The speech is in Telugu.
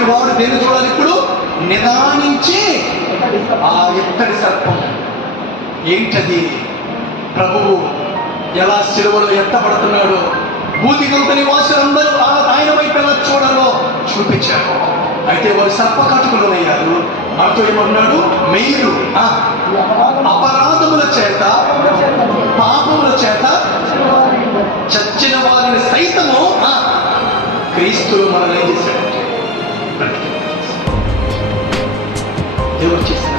ప్రతి వాడు దేని చూడాలి ఇప్పుడు? నిదానించి ఆ ఇత్తడి సర్పం ఏంటది? ప్రభువు ఎలా సిలువలో ఎత్తబడుతున్నాడో, భూతిగంత నివాసులందరూ ఆయన వైపు ఎలా చూడాలో చూపించాడు. అయితే వారు సర్పకాటుకులయ్యారు. మనతో ఏమన్నాడు? మీరు అపరాధముల చేత పాపముల చేత చచ్చిన వారిని సైతము క్రీస్తులు మనల్ని ఏం చేశాడంటే దేవుడు చేసిన